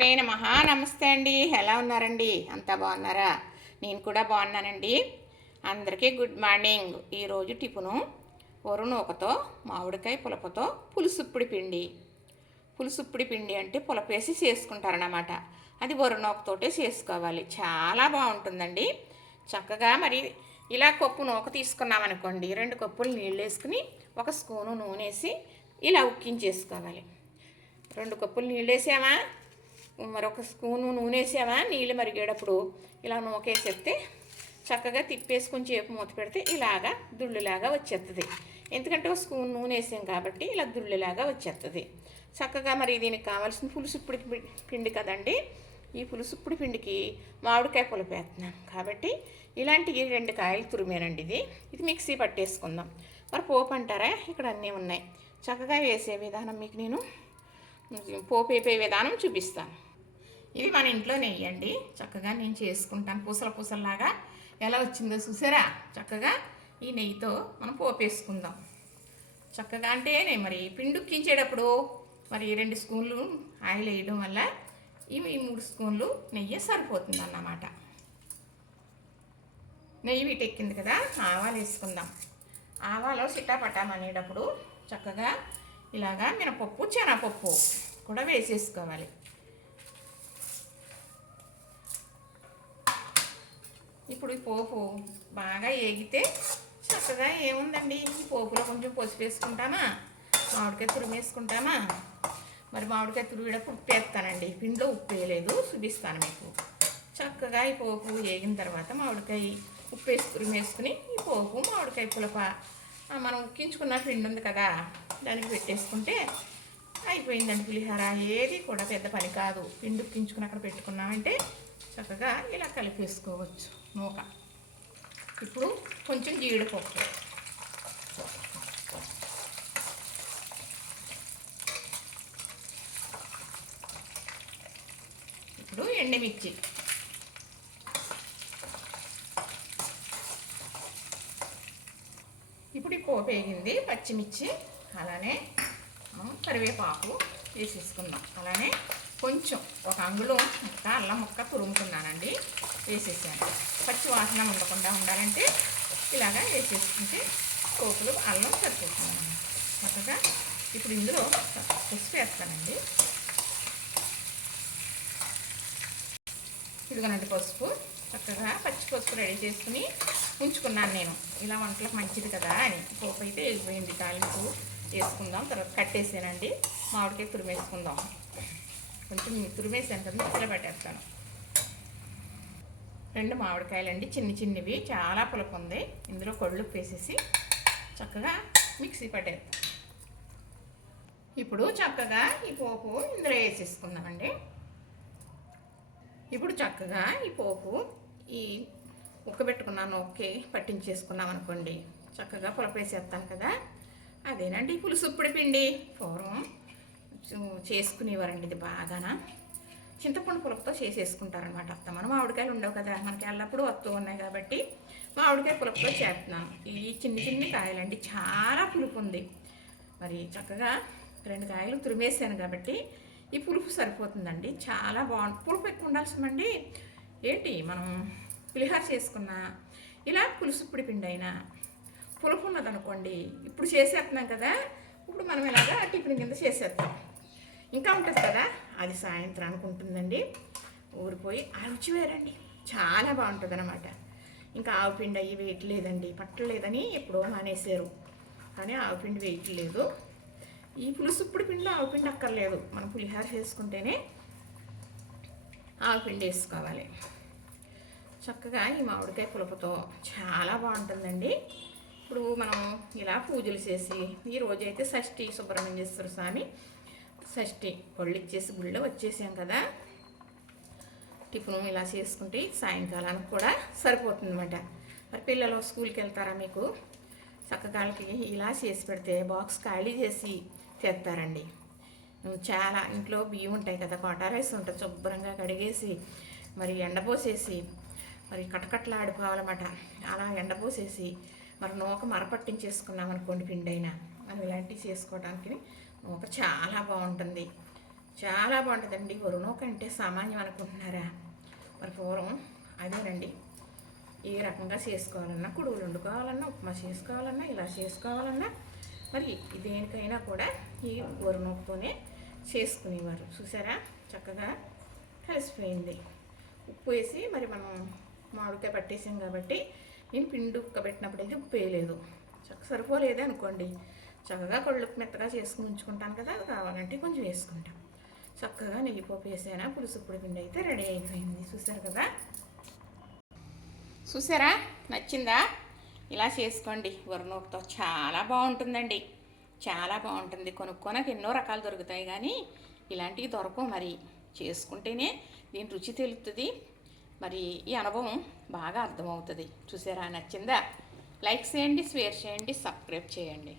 శ్రీమాత్రే నమ. నమస్తే అండి. ఎలా ఉన్నారండి? అంతా బాగున్నారా? నేను కూడా బాగున్నానండి. అందరికీ గుడ్ మార్నింగ్. ఈరోజు టిఫును వరుణూకతో మామిడికాయ పులపతో పులుసుప్పుడి పిండి. పులుసుప్పుడి పిండి అంటే పులపేసి చేసుకుంటారన్నమాట. అది వరుణూకతోటే చేసుకోవాలి. చాలా బాగుంటుందండి. చక్కగా మరి ఇలా కప్పు నూక తీసుకున్నాం అనుకోండి రెండు కప్పులు నీళ్ళు వేసుకుని ఒక స్పూను నూనె వేసి ఇలా ఉక్కించేసుకోవాలి. రెండు కప్పులు నీళ్ళు వేసామా మరొక స్పూను నూనె వేసామా నీళ్ళు మరిగేటప్పుడు ఇలా నూకేసేస్తే చక్కగా తిప్పేసుకొని చేపు మూత పెడితే ఇలాగా దుళ్ళులాగా వచ్చేస్తుంది ఎందుకంటే ఒక స్పూన్ నూనె వేసాం కాబట్టి ఇలా దుళ్ళులాగా వచ్చేస్తుంది చక్కగా మరి దీనికి కావాల్సిన పులుసుప్పుడు పిండి కదండి. ఈ పులుసుప్పుడి పిండికి మామిడికాయ పులుపు వేస్తున్నాను కాబట్టి ఇలాంటి రెండు కాయలు తురిమేనండి ఇది. ఇది మిక్సీ పట్టేసుకుందాం. మరి పోపు అంటారా? ఇక్కడ అన్నీ ఉన్నాయి. చక్కగా వేసే విధానం మీకు నేను పోపు వేపే విధానం చూపిస్తాను. ఇవి మన ఇంట్లో నెయ్యండి. చక్కగా నేను చేసుకుంటాను. పూసల పూసల్లాగా. ఎలా వచ్చిందో చూసారా? చక్కగా ఈ నెయ్యితో మనం పోపు వేసుకుందాం చక్కగా అంటే నేను మరి పిండుక్కించేటప్పుడు మరి రెండు స్పూన్లు ఆయిల్ వేయడం వల్ల ఇవి మూడు స్పూన్లు నెయ్యి సరిపోతుంది అన్నమాట నెయ్యి వీటెక్కింది కదా ఆవాలు వేసుకుందాం. ఆవాలు సిట్టాపట్టాం అనేటప్పుడు చక్కగా ఇలాగా మినపప్పు శనగపప్పు కూడా వేసేసుకోవాలి. ఇప్పుడు ఈ పోపు బాగా ఏగితే చక్కగా ఏముందండి? ఈ పోపులో కొంచెం పసుపు వేసుకుంటామా? మామిడికాయ తురిమేసుకుంటామా మరి మామిడికాయ తురివేటప్పుడు ఉప్పు వేస్తానండి పిండిలో ఉప్పు వేయలేదు చూపిస్తాను మీకు. చక్కగా ఈ పోపు వేగిన తర్వాత మామిడికాయ ఉప్పు వేసి తురిమేసుకుని ఈ పోపు మామిడికాయ పులప మనం ఉక్కించుకున్న పిండి ఉంది కదా దానికి పెట్టేసుకుంటే అయిపోయిందండి పులిహార. ఏది కూడా పెద్ద పని కాదు. పిండి ఉక్కించుకుని అక్కడ పెట్టుకున్నామంటే చక్కగా ఇలా కలిపేసుకోవచ్చు. నూక. ఇప్పుడు కొంచెం జీడిపప్పు. ఇప్పుడు ఎండుమిర్చి. ఇప్పుడు ఈ పోపు వేగింది పచ్చిమిర్చి అలానే మనం కరివేపాకు వేసేసుకుందాం. అలానే కొంచెం ఒక అంగుళం ముక్క అల్లం ముక్క తురుముకున్నానండి. వేసేసాను. పచ్చి వాసన ఉండకుండా ఉండాలంటే ఇలాగా వేసేసుకుంటే పోపులు అల్లం సరిపోతుంది చక్కగా ఇప్పుడు ఇందులో పసుపు వేస్తానండి. ఇదిగోనండి పసుపు. చక్కగా పచ్చి పసుపు రెడీ చేసుకుని ఉంచుకున్నాను నేను. ఇలా వంటలకు మంచిది కదా అని. పోపు అయితే వెళ్ళిపోయింది తాలింపు వేసుకుందాం. తర్వాత కట్టేసానండి మామిడికాయ తురిమేసుకుందాం. కొంచెం తురిమేసాను కదా మిక్సీలో పెట్టేస్తాను. రెండు మామిడికాయలండి చిన్ని చిన్నవి. చాలా పులుపు ఉంది ఇందులో కొళ్ళు వేసేసి చక్కగా మిక్సీ పట్టేస్తాం ఇప్పుడు చక్కగా ఈ పోపు ఇందులో వేసేసుకుందామండి. ఇప్పుడు చక్కగా ఈ పోపు ఈ ఉక్కబెట్టుకున్నాను ఓకే పట్టించేసుకున్నాం అనుకోండి చక్కగా పులపేసేస్తాను కదా. అదేనండి పులుసు ఇప్పుడు పిండి. పూర్వం చేసుకునేవారండి ఇది బాగానా? చింతపండు పులుపుతో చేసేసుకుంటారనమాట అత్త. మనం మామిడికాయలు ఉండవు కదా మనకి ఎల్లప్పుడూ వస్తూ ఉన్నాయి కాబట్టి మామిడికాయ పులుపుతో చేస్తున్నాను ఈ చిన్ని చిన్ని కాయలండి చాలా పులుపు ఉంది మరి చక్కగా రెండు కాయలు తురిమేసాను కాబట్టి ఈ పులుపు సరిపోతుందండి చాలా బాగుంటుంది పులుపు ఎక్కువ ఉండాల్సిందండి ఏంటి? మనం పులిహార చేసుకున్నా ఇలా పులుసు పొడి పిండి అయినా పులుపు ఉన్నదనుకోండి ఇప్పుడు చేసేస్తున్నాం కదా ఇప్పుడు మనం ఇలాగా టిఫిన్ కింద చేసేస్తాం ఇంకా ఉంటుంది కదా? అది సాయంత్రానికి ఉంటుందండి ఊరిపోయి ఆ రుచి వేరండి. చాలా బాగుంటుంది అనమాట ఇంకా ఆవుపిండి అయ్యి వేయట్లేదండి పట్టలేదని ఎప్పుడో మానేశారు. కానీ ఆవు పిండి వేయట్లేదు ఈ పులుసు ఇప్పుడు పిండిలో ఆవు పిండి అక్కర్లేదు. మనం పులిహార చేసుకుంటేనే ఆవుపిండి వేసుకోవాలి. చక్కగా ఈ మామిడికాయ పులుపుతో చాలా బాగుంటుందండి. ఇప్పుడు మనం ఇలా పూజలు చేసి ఈ రోజైతే షష్ఠి సుబ్రహ్మణ్యేశ్వర స్వామి షష్ఠి. పళ్ళు ఇచ్చేసి గుళ్ళో వచ్చేసాం కదా. టిఫిన్ ఇలా చేసుకుంటే సాయంకాలానికి కూడా సరిపోతుందన్నమాట. మరి పిల్లలు స్కూల్కి వెళ్తారా మీకు? చక్కగాళ్ళకి ఇలా చేసి పెడితే బాక్స్ ఖాళీ చేసి తెస్తారండి. చాలా ఇంట్లో బియ్యం ఉంటాయి కదా కోటా రైస్ ఉంటుంది శుభ్రంగా కడిగేసి మరి ఎండపోసేసి మరి కటకట్లాడిపోవాలన్నమాట అలా ఎండపోసేసి మరి నూక మరపట్టించేసుకున్నాం అనుకోండి పిండి అయినా మనం ఇలాంటివి చేసుకోవడానికి నూక చాలా బాగుంటుంది. చాలా బాగుంటుందండి. వరుణో అంటే సామాన్యం అనుకుంటున్నారా? మరి పూర్వం అదేనండి ఏ రకంగా చేసుకోవాలన్నా కుడుగులు వండుకోవాలన్నా ఉప్మా చేసుకోవాలన్నా ఇలా చేసుకోవాలన్నా మరి దేనికైనా కూడా ఈ వరుణోపుతోనే చేసుకునేవారు. చూసారా? చక్కగా కలిసిపోయింది. ఉప్పు వేసి మరి మనం మామిడికాయ పట్టేసాం కాబట్టి నేను పిండి ఉక్కబెట్టినప్పుడు అయితే ఉప్పు వేయలేదు. చక్క సరిపోలేదు అనుకోండి చక్కగా కొళ్ళుకు మెత్తగా చేసుకుని ఉంచుకుంటాను కదా అది కావాలంటే కొంచెం వేసుకుంటాం. చక్కగా నెయ్యిపోపు వేసాను పులుసు పొడి పిండి అయితే రెడీ అయిపోయింది. చూసారు కదా? చూసారా? నచ్చిందా? ఇలా చేసుకోండి. వరనూపుతో చాలా బాగుంటుందండి. చాలా బాగుంటుంది. కొనుక్కోనకు ఎన్నో రకాలు దొరుకుతాయి కానీ ఇలాంటివి దొరకవు మరి. చేసుకుంటేనే దీని రుచి తెలుస్తుంది మరి ఈ అనుభవం బాగా అర్థమవుతుంది. చూసారా? నచ్చిందా? లైక్ చేయండి షేర్ చేయండి సబ్స్క్రైబ్ చేయండి.